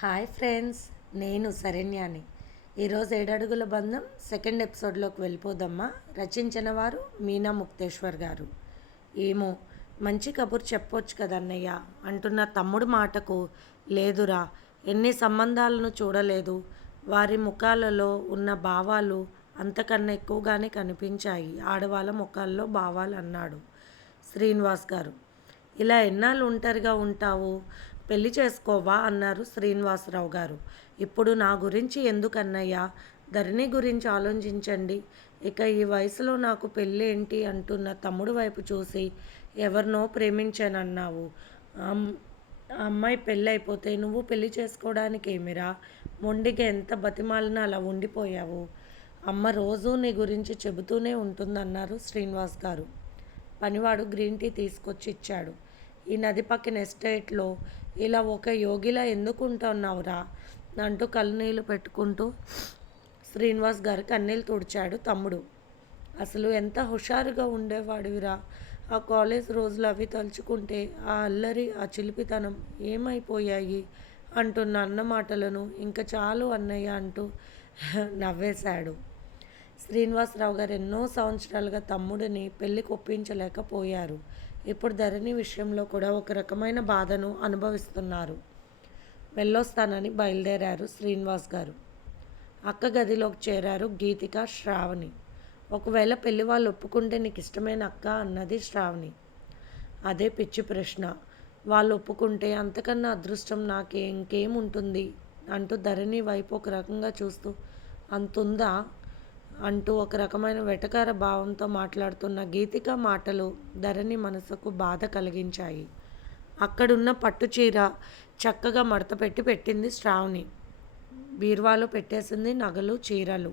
Hi friends, నేను శరణ్యాని. ఈరోజు ఏడడుగుల బంధం సెకండ్ ఎపిసోడ్లోకి వెళ్ళిపోదమ్మా. రచించిన వారు మీనా ముక్తేశ్వర్ గారు. ఏమో మంచి కబుర్ చెప్పొచ్చు కదన్నయ్య అంటున్న తమ్ముడు మాటకు, లేదురా, ఎన్ని సంబంధాలను చూడలేదు, వారి ముఖాలలో ఉన్న భావాలు అంతకన్నా ఎక్కువగానే కనిపించాయి ఆడవాళ్ళ ముఖాల్లో భావాలు అన్నాడు శ్రీనివాస్ గారు. ఇలా ఎన్నాళ్ళు ఒంటరిగా ఉంటావు, పెళ్లి చేసుకోవా అన్నారు శ్రీనివాసరావు గారు. ఇప్పుడు నా గురించి ఎందుకన్నయ్యా, ధరణి గురించి ఆలోచించండి. ఇక ఈ వయసులో నాకు పెళ్ళేంటి అంటున్న తమ్ముడు వైపు చూసి, ఎవరినో ప్రేమించానన్నావు, ఆ అమ్మాయి పెళ్ళి అయిపోతే నువ్వు పెళ్లి చేసుకోవడానికి ఏమిరా, మొండిగా ఎంత బతిమాలినా అలా ఉండిపోయావు. అమ్మ రోజూ నీ గురించి చెబుతూనే ఉంటుందన్నారు శ్రీనివాస్ గారు. పనివాడు గ్రీన్ టీ తీసుకొచ్చి ఇచ్చాడు. ఈ నది పక్కన ఎస్టేట్లో ఇలా ఒక యోగిలా ఎందుకు ఉంటున్నావురా అంటూ కళ్ళనీళ్ళు పెట్టుకుంటూ శ్రీనివాస్ గారు కన్నీళ్ళు తుడిచాడు తమ్ముడు. అసలు ఎంత హుషారుగా ఉండేవాడివిరా, ఆ కాలేజ్ రోజులు అవి తలుచుకుంటే ఆ అల్లరి, ఆ చిలిపితనం ఏమైపోయాయి అంటున్న అన్న మాటలను ఇంకా చాలు అన్నయ్య అంటూ నవ్వేశాడు. శ్రీనివాసరావు గారు ఎన్నో సంవత్సరాలుగా తమ్ముడిని పెళ్లికి ఒప్పించలేకపోయారు. ఇప్పుడు ధరణి విషయంలో కూడా ఒక రకమైన బాధను అనుభవిస్తున్నారు. వెళ్ళొస్తానని బయలుదేరారు శ్రీనివాస్ గారు. అక్క గదిలోకి చేరారు గీతిక, శ్రావణి. ఒకవేళ పెళ్లి వాళ్ళు ఒప్పుకుంటే నీకు ఇష్టమైన అక్క అన్నది శ్రావణి. అదే పిచ్చి ప్రశ్న. వాళ్ళు ఒప్పుకుంటే అంతకన్నా అదృష్టం నాకే ఇంకేముంటుంది అంటూ ధరణి వైపు ఒక రకంగా చూస్తూ, అంతుందా అంటూ ఒక రకమైన వెటకార భావంతో మాట్లాడుతున్న గీతిక మాటలు ధరణి మనసుకు బాధ కలిగించాయి. అక్కడున్న పట్టుచీర చక్కగా మడతపెట్టి పెట్టింది శ్రావణి. బీరువాలో పెట్టేసింది నగలు, చీరలు.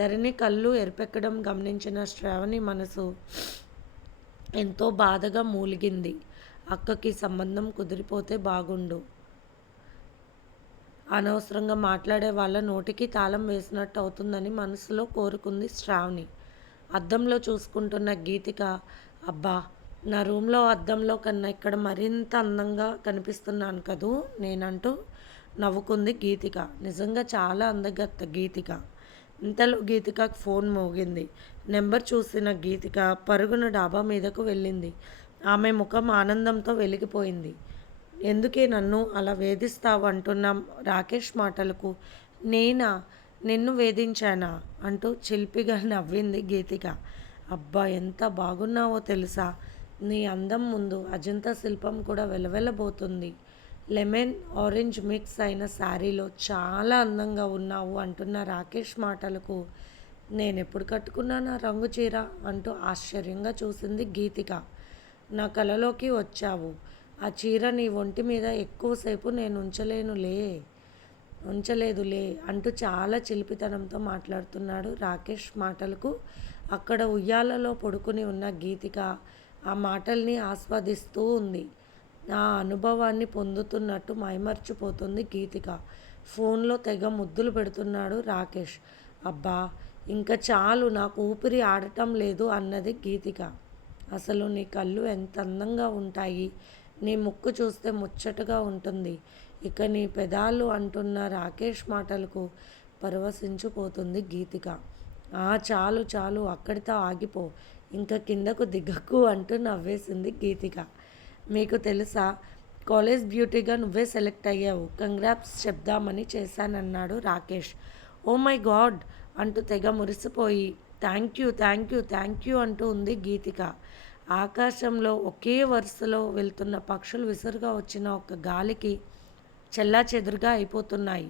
ధరణి కళ్ళు ఎరుపెక్కడం గమనించిన శ్రావణి మనసు ఎంతో బాధగా మూలిగింది. అక్కకి సంబంధం కుదిరిపోతే బాగుండు. అనవసరంగా మాట్లాడే వాళ్ళ నోటికి తాళం వేసినట్టు అవుతుందని మనసులో కోరుకుంది శ్రావణి. అద్దంలో చూసుకుంటున్న గీతిక, అబ్బా, నా రూమ్లో అద్దంలో కన్నా ఇక్కడ మరింత అందంగా కనిపిస్తున్నాను కదూ నేనంటూ నవ్వుకుంది గీతిక. నిజంగా చాలా అందగత్త గీతిక. ఇంతలో గీతికకు ఫోన్ మోగింది. నెంబర్ చూసిన గీతిక పరుగున డాబా మీదకు వెళ్ళింది. ఆమె ముఖం ఆనందంతో వెలిగిపోయింది. ఎందుకే నన్ను అలా వేధిస్తావు అంటున్న రాకేష్ మాటలకు, నేనా, నిన్ను వేధించానా అంటూ చిలిపిగా నవ్వింది గీతిక. అబ్బా, ఎంత బాగున్నావో తెలుసా, నీ అందం ముందు అజంతా శిల్పం కూడా వెలవెలబోతుంది. లెమన్ ఆరెంజ్ మిక్స్ అయిన శారీలో చాలా అందంగా ఉన్నావు అంటున్న రాకేష్ మాటలకు, నేనెప్పుడు కట్టుకున్నానా రంగు చీర అంటూ ఆశ్చర్యంగా చూసింది గీతిక. నా కలలోకి వచ్చావు. ఆ చీర నీ ఒంటి మీద ఎక్కువసేపు నేను ఉంచలేదులే అంటూ చాలా చిలిపితనంతో మాట్లాడుతున్నాడు రాకేష్ మాటలకు. అక్కడ ఉయ్యాలలో పడుకుని ఉన్న గీతిక ఆ మాటల్ని ఆస్వాదిస్తూ ఉంది. ఆ అనుభవాన్ని పొందుతున్నట్టు మైమర్చిపోతుంది గీతిక. ఫోన్లో తెగ ముద్దులు పెడుతున్నాడు రాకేష్. అబ్బా, ఇంకా చాలు, నాకు ఊపిరి ఆడటం లేదు అన్నది గీతిక. అసలు నీ కళ్ళు ఎంత అందంగా ఉంటాయి, నీ ముక్కు చూస్తే ముచ్చటగా ఉంటుంది, ఇక నీ పెదాలు అంటున్న రాకేష్ మాటలకు పరవశించిపోతుంది గీతిక. చాలు చాలు, అక్కడితో ఆగిపో, ఇంకా కిందకు దిగకు అంటూ నవ్వేసింది గీతిక. మీకు తెలుసా, కాలేజ్ బ్యూటీగా నువ్వే సెలెక్ట్ అయ్యావు, కంగ్రాట్స్ చెప్దామని చేశానన్నాడు రాకేష్. ఓ మై గాడ్ అంటూ తెగ మురిసిపోయి thank you thank you thank you అంటూ ఉంది గీతిక. ఆకాశంలో ఒకే వరుసలో వెళ్తున్న పక్షులు విసురుగా వచ్చిన ఒక గాలికి చెల్లా చెదురుగా అయిపోతున్నాయి.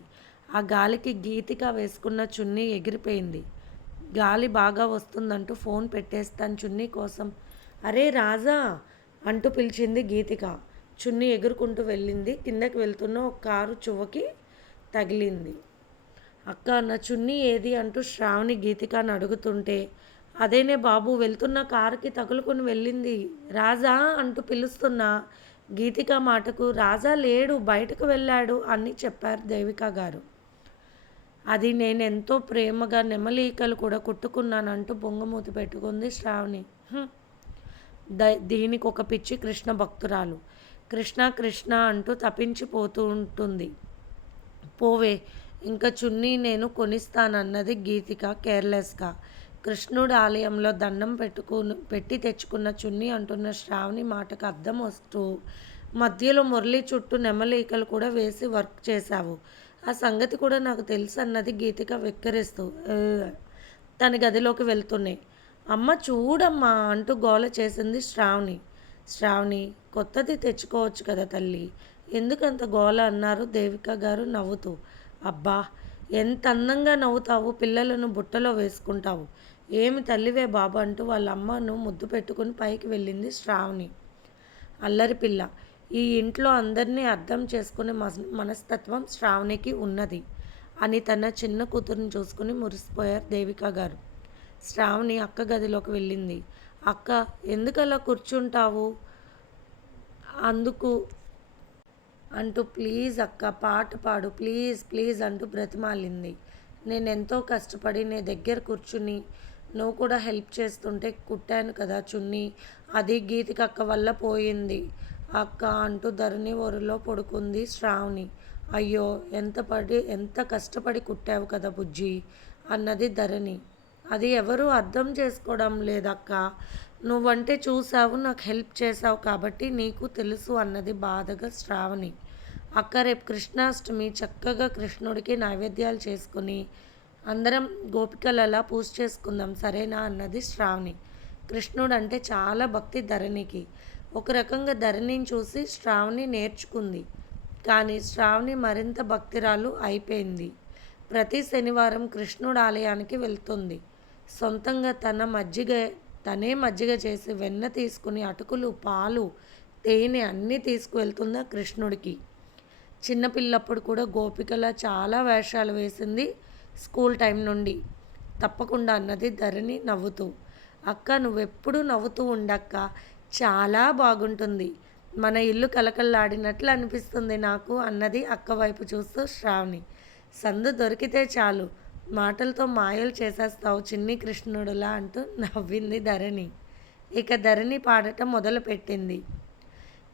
ఆ గాలికి గీతిక వేసుకున్న చున్నీ ఎగిరిపోయింది. గాలి బాగా వస్తుందంటూ ఫోన్ పెట్టేస్తాను చున్నీ కోసం. అరే రాజా అంటూ పిలిచింది గీతిక. చున్నీ ఎగురుకుంటూ వెళ్ళింది. కిందకి వెళ్తున్న ఒక కారు చువ్వకి తగిలింది. అక్క, నా చున్నీ ఏది అంటూ శ్రావణి గీతికను అడుగుతుంటే, అదేనే బాబు, వెళ్తున్న కారుకి తగులుకొని వెళ్ళింది రాజా అంటూ పిలుస్తున్నా గీతిక మాటకు, రాజా లేడు, బయటకు వెళ్ళాడు అని చెప్పారు దేవిక గారు. అది నేనెంతో ప్రేమగా నెమలీకలు కూడా కుట్టుకున్నానంటూ బొంగమూతి పెట్టుకుంది శ్రావణి. దీనికి ఒక పిచ్చి కృష్ణ భక్తురాలు. కృష్ణ కృష్ణ అంటూ తపించిపోతూ ఉంటుంది. పోవే, ఇంకా చున్నీ నేను కొనిస్తానన్నది గీతిక కేర్లెస్గా. కృష్ణుడి ఆలయంలో దండం పెట్టి తెచ్చుకున్న చున్నీ అంటున్న శ్రావణి మాటకు అర్థం వస్తూ, మధ్యలో మురళి చుట్టూ నెమలీకలు కూడా వేసి వర్క్ చేశావు, ఆ సంగతి కూడా నాకు తెలుసు అన్నది గీతిక వెక్కిరిస్తూ. తన గదిలోకి వెళ్తున్నాయి. అమ్మ చూడమ్మా అంటూ గోల చేసింది శ్రావణి. శ్రావణి, కొత్తది తెచ్చుకోవచ్చు కదా తల్లి, ఎందుకంత గోల అన్నారు దేవిక గారు నవ్వుతూ. అబ్బా, ఎంత అందంగా నవ్వుతావు, పిల్లలను బుట్టలో వేసుకుంటావు, ఏమి తల్లివే బాబు అంటూ వాళ్ళ అమ్మను ముద్దు పెట్టుకుని పైకి వెళ్ళింది శ్రావణి. అల్లరి పిల్ల, ఈ ఇంట్లో అందరినీ అర్థం చేసుకునే మనస్తత్వం శ్రావణికి ఉన్నది అని తన చిన్న కూతురుని చూసుకుని మురిసిపోయారు దేవిక గారు. శ్రావణి అక్క గదిలోకి వెళ్ళింది. అక్క, ఎందుకలా కూర్చుంటావు అందుకు అంటూ, ప్లీజ్ అక్క పాట పాడు, ప్లీజ్ ప్లీజ్ అంటూ బ్రతిమాలింది. నేనెంతో కష్టపడి నీ దగ్గర కూర్చుని నువ్వు కూడా హెల్ప్ చేస్తుంటే కుట్టాను కదా చున్నీ, అది గీతికక్క వల్ల పోయింది అక్క అంటూ ధరణి ఒరిలో పడుకుంది శ్రావణి. అయ్యో, ఎంత కష్టపడి కుట్టావు కదా బుజ్జి అన్నది ధరణి. అది ఎవరూ అర్థం చేసుకోవడం లేదక్క, నువ్వంటే చూసావు, నాకు హెల్ప్ చేసావు కాబట్టి నీకు తెలుసు అన్నది బాధగా శ్రావణి. అక్క, రేపు కృష్ణాష్టమి, చక్కగా కృష్ణుడికి నైవేద్యాలు చేసుకుని అందరం గోపికలలా పూజ చేసుకుందాం సరేనా అన్నది శ్రావణి. కృష్ణుడు అంటే చాలా భక్తి ధరణికి. ఒక రకంగా ధరణిని చూసి శ్రావణి నేర్చుకుంది. కానీ శ్రావణి మరింత భక్తిరాలు అయిపోయింది. ప్రతి శనివారం కృష్ణుడు ఆలయానికి వెళ్తుంది. సొంతంగా తనే మజ్జిగ చేసి వెన్న తీసుకుని అటుకులు, పాలు, తేనె అన్నీ తీసుకువెళ్తుందా కృష్ణుడికి. చిన్నపిల్లప్పుడు కూడా గోపికలా చాలా వేషాలు వేసింది స్కూల్ టైం నుండి. తప్పకుండా అన్నది ధరణి నవ్వుతూ. అక్క, నువ్వెప్పుడూ నవ్వుతూ ఉండక్క, చాలా బాగుంటుంది, మన ఇల్లు కలకల్లాడినట్లు అనిపిస్తుంది నాకు అన్నది అక్క వైపు చూస్తూ శ్రావణి. సందు దొరికితే చాలు మాటలతో మాయలు చేసేస్తావు చిన్ని కృష్ణుడులా అంటూ నవ్వింది ధరణి. ఇక ధరణి పాడటం మొదలుపెట్టింది.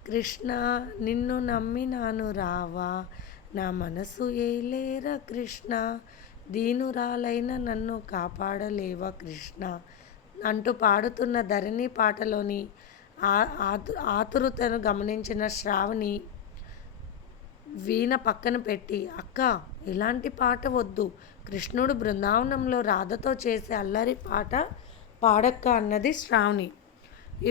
కృష్ణ, నిన్ను నమ్మినాను రావా, నా మనసు ఏలేరా కృష్ణ, దీనురాలైన నన్ను కాపాడలేవా కృష్ణ అంటూ పాడుతున్న ధరణి పాటలోని ఆతురతను గమనించిన శ్రావణి వీణ పక్కన పెట్టి, అక్క, ఇలాంటి పాట వద్దు, కృష్ణుడు బృందావనంలో రాధతో చేసే అల్లరి పాట పాడక్క అన్నది శ్రావణి.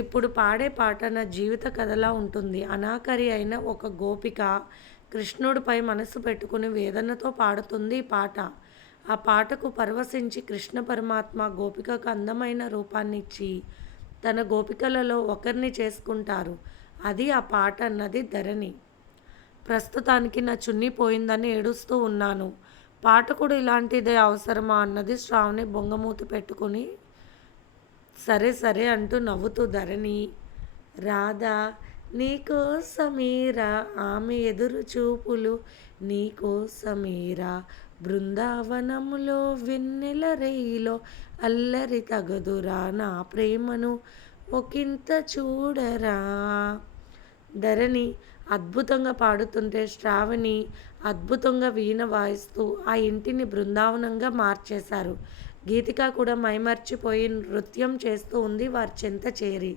ఇప్పుడు పాడే పాట నా జీవిత కథలా ఉంటుంది. అనాకరి అయిన ఒక గోపిక కృష్ణుడిపై మనసు పెట్టుకుని వేదనతో పాడుతుంది ఈ పాట. ఆ పాటకు పరవశించి కృష్ణ పరమాత్మ గోపికకు అందమైన రూపాన్నిచ్చి తన గోపికలలో ఒకరిని చేసుకుంటారు. అది ఆ పాట అన్నది ధరణి. ప్రస్తుతానికి నా చున్నీ పోయిందని ఏడుస్తూ ఉన్నాను, పాట కూడా ఇలాంటిదే అవసరమా అన్నది శ్రావణి బొంగమూతి పెట్టుకుని. సరే సరే అంటూ నవ్వుతూ ధరణి. రాధా, నీకోసమీరా, ఆమె ఎదురు చూపులు నీకోసమీరా, బృందావనములో వెన్నెల రేయిలో అల్లరి తగదురా, నా ప్రేమను ఒకంత చూడరా. ధరణి అద్భుతంగా పాడుతుంటే శ్రావణి అద్భుతంగా వీణ వాయిస్తూ ఆ ఇంటిని బృందావనంగా మార్చేశారు. గీతిక కూడా మైమర్చిపోయి నృత్యం చేస్తూ ఉంది వారి చెంత చేరి.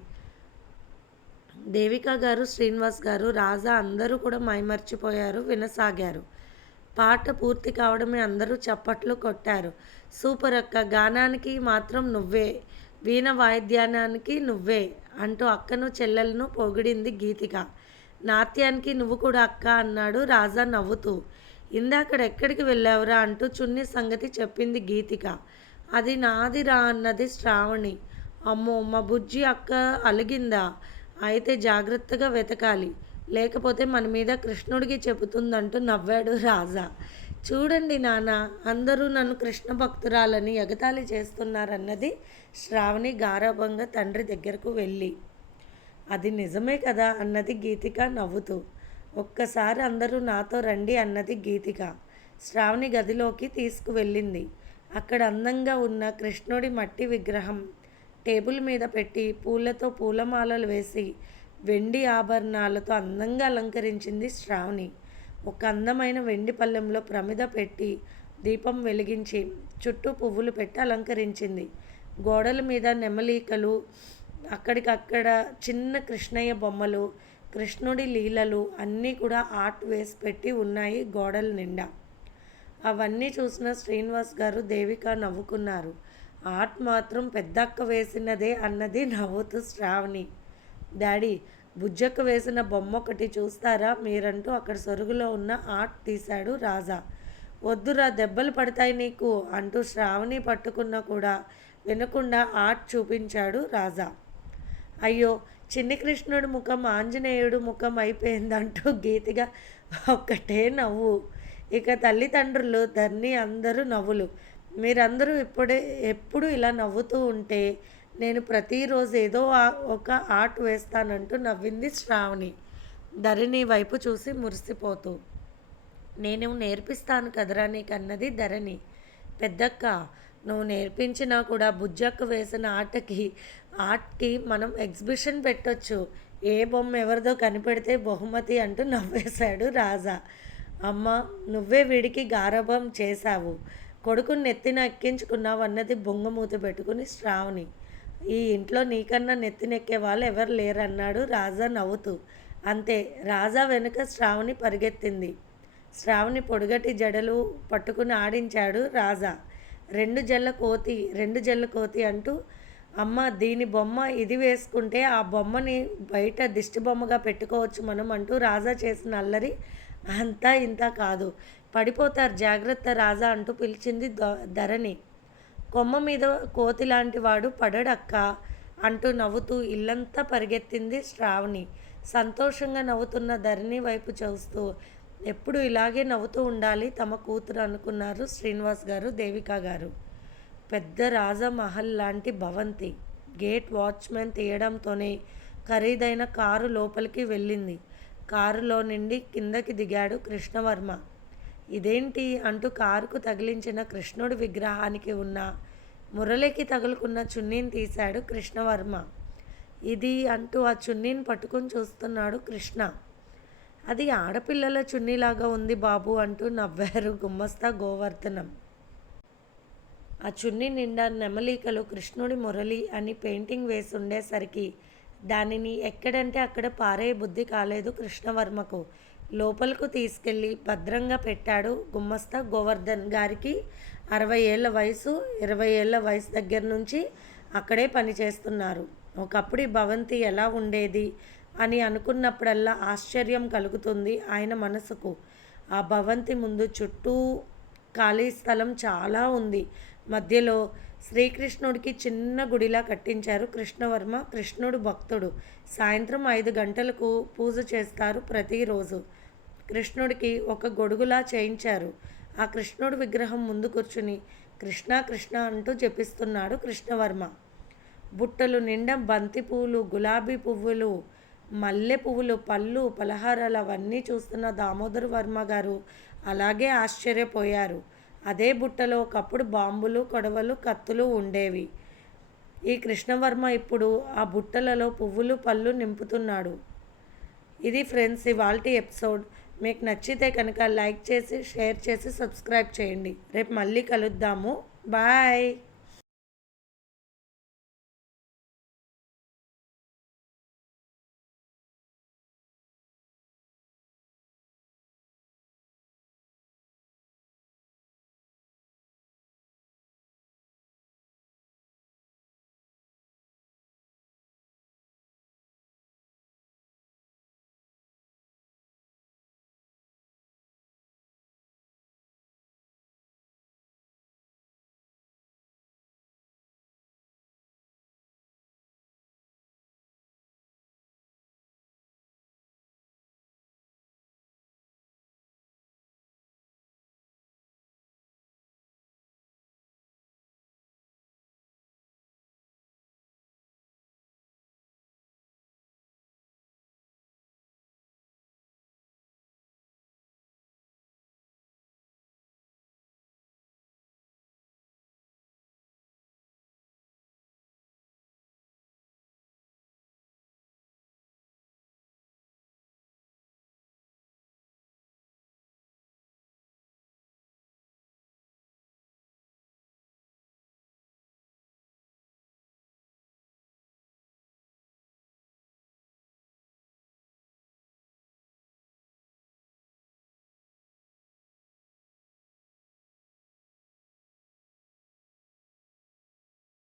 దేవిక గారు, శ్రీనివాస్ గారు, రాజా అందరూ కూడా మైమర్చిపోయారు, వినసాగారు. పాట పూర్తి కావడమే అందరూ చప్పట్లు కొట్టారు. సూపర్ అక్క, గానానికి మాత్రం నువ్వే, వీణ వాయిద్యానానికి నువ్వే అంటూ అక్కను చెల్లెలను పొగిడింది గీతిక. నాట్యానికి నువ్వు కూడా అక్క అన్నాడు రాజా నవ్వుతూ. ఇందాకడెక్కడికి వెళ్ళావురా అంటూ చున్నీ సంగతి చెప్పింది గీతిక. అది నాదిరా అన్నది శ్రావణి. అమ్మో, మా బుజ్జి అక్క అలిగిందా, అయితే జాగ్రత్తగా వెతకాలి, లేకపోతే మన మీద కృష్ణుడికి చెబుతుందంటూ నవ్వాడు రాజా. చూడండి నాన్న, అందరూ నన్ను కృష్ణ భక్తురాలని ఎగతాళి చేస్తున్నారన్నది శ్రావణి గారాభంగా తండ్రి దగ్గరకు వెళ్ళి. అది నిజమే కదా అన్నది గీతిక నవ్వుతూ. ఒక్కసారి అందరూ నాతో రండి అన్నది గీతిక. శ్రావణి గదిలోకి తీసుకువెళ్ళింది. అక్కడ అందంగా ఉన్న కృష్ణుడి మట్టి విగ్రహం టేబుల్ మీద పెట్టి పూలతో పూలమాలలు వేసి వెండి ఆభరణాలతో అందంగా అలంకరించింది శ్రావణి. ఒక అందమైన వెండి పళ్ళెంలో ప్రమిద పెట్టి దీపం వెలిగించి చుట్టూ పువ్వులు పెట్టి అలంకరించింది. గోడల మీద నెమలికలు, అక్కడికక్కడ చిన్న కృష్ణయ్య బొమ్మలు, కృష్ణుడి లీలలు అన్నీ కూడా ఆర్ట్ వేసి పెట్టి ఉన్నాయి గోడల నిండా. అవన్నీ చూసిన శ్రీనివాస్ గారు, దేవిక నవ్వుకున్నారు. ఆర్ట్ మాత్రం పెద్దక్క వేసినదే అన్నది నవ్వుతూ శ్రావణి. డాడీ, బుజ్జక్క వేసిన బొమ్మ ఒకటి చూస్తారా మీరంటూ అక్కడ సొరుగులో ఉన్న ఆర్ట్ తీశాడు రాజా. వద్దురా, దెబ్బలు పడతాయి నీకు అంటూ శ్రావణి పట్టుకున్నా కూడా వినకుండా ఆర్ట్ చూపించాడు రాజా. అయ్యో, చిన్ని కృష్ణుడి ముఖం ఆంజనేయుడు ముఖం అయిపోయిందంటూ గీతిగా ఒక్కటే నవ్వు. ఇక తల్లిదండ్రులు, ధర్ని అందరూ నవ్వులు. మీరందరూ ఎప్పుడు ఇలా నవ్వుతూ ఉంటే నేను ప్రతిరోజు ఏదో ఒక ఆర్ట్ వేస్తానంటూ నవ్వింది శ్రావణి ధరణి వైపు చూసి మురిసిపోతూ. నేను నేర్పిస్తాను కదరా నీకన్నది ధరణి. పెద్దక్క, నువ్వు నేర్పించినా కూడా బుజ్జక్క వేసిన ఆర్ట్కి మనం ఎగ్జిబిషన్ పెట్టొచ్చు. ఏ బొమ్మ ఎవరిదో కనిపెడితే బహుమతి అంటూ నవ్వేశాడు రాజా. అమ్మ, నువ్వే వీడికి గారాబం చేశావు, కొడుకుని నెత్తిన ఎక్కించుకున్నావు అన్నది బొంగమూత పెట్టుకుని శ్రావణి. ఈ ఇంట్లో నీకన్నా నెత్తినెక్కే వాళ్ళు ఎవరు లేరన్నాడు రాజా నవ్వుతూ. అంతే, రాజా వెనుక శ్రావణి పరిగెత్తింది. శ్రావణి పొడుగటి జడలు పట్టుకుని ఆడించాడు రాజా. రెండు జల్ల కోతి అంటూ. అమ్మ, దీని బొమ్మ ఇది వేసుకుంటే ఆ బొమ్మని బయట దిష్టి బొమ్మగా పెట్టుకోవచ్చు మనం అంటూ రాజా చేసిన అల్లరి అంతా ఇంత కాదు, పడిపోతారు జాగ్రత్త రాజా అంటూ పిలిచింది ధరణి. కొమ్మ మీద కోతి లాంటి వాడు పడడక్క అంటూ నవ్వుతూ ఇల్లంతా పరిగెత్తింది శ్రావణి. సంతోషంగా నవ్వుతున్న ధరణి వైపు చూస్తూ ఎప్పుడు ఇలాగే నవ్వుతూ ఉండాలి తమ కూతురు అనుకున్నారు శ్రీనివాస్ గారు, దేవిక గారు. పెద్ద రాజమహల్ లాంటి భవంతి. గేట్ వాచ్మెన్ తీయడంతోనే ఖరీదైన కారు లోపలికి వెళ్ళింది. కారులో నుండి కిందకి దిగాడు కృష్ణవర్మ. ఇదేంటి అంటూ కారుకు తగిలించిన కృష్ణుడి విగ్రహానికి ఉన్న మురళికి తగులుకున్న చున్నీని తీశాడు కృష్ణవర్మ. ఇది అంటూ ఆ చున్నీని పట్టుకుని చూస్తున్నాడు కృష్ణ. అది ఆడపిల్లల చున్నీలాగా ఉంది బాబు అంటూ నవ్వారు గుమ్మస్తా గోవర్ధనం. ఆ చున్నీ నిండా నెమలికలు కృష్ణుడి మురళి అని పెయింటింగ్ వేసి ఉండేసరికి దానిని ఎక్కడంటే అక్కడ పారే బుద్ధి కాలేదు కృష్ణవర్మకు. లోపలకు తీసుకెళ్ళి భద్రంగా పెట్టాడు గుమ్మస్తా గోవర్ధన్ గారికి. 60 ఏళ్ళ వయసు, 20 ఏళ్ళ వయసు దగ్గర నుంచి అక్కడే పనిచేస్తున్నారు. ఒకప్పుడు ఈ భవంతి ఎలా ఉండేది అని అనుకున్నప్పుడల్లా ఆశ్చర్యం కలుగుతుంది ఆయన మనసుకు. ఆ భవంతి ముందు చుట్టూ ఖాళీ స్థలం చాలా ఉంది. మధ్యలో శ్రీకృష్ణుడికి చిన్న గుడిలా కట్టించారు కృష్ణవర్మ. కృష్ణుడు భక్తుడు. సాయంత్రం 5 గంటలకు పూజ చేస్తారు ప్రతిరోజు. కృష్ణుడికి ఒక గొడుగులా చేయించారు. ఆ కృష్ణుడి విగ్రహం ముందు కూర్చుని కృష్ణ కృష్ణ అంటూ జపిస్తున్నాడు కృష్ణవర్మ. బుట్టలు నిండా బంతి పువ్వులు, గులాబీ పువ్వులు, మల్లె పువ్వులు, పళ్ళు, పలహారాలు అవన్నీ చూస్తున్న దామోదర్ వర్మ గారు అలాగే ఆశ్చర్యపోయారు. అదే బుట్టలో ఒకప్పుడు బాంబులు, కొడవలు, కత్తులు ఉండేవి. ఈ కృష్ణవర్మ ఇప్పుడు ఆ బుట్టలలో పువ్వులు, పళ్ళు నింపుతున్నాడు. ఇది ఫ్రెండ్స్ ఇవాల్టి ఎపిసోడ్. మీకు నచ్చితే కనుక లైక్ చేసి, షేర్ చేసి, సబ్స్క్రైబ్ చేయండి. రేపు మళ్ళీ కలుద్దాము. బాయ్.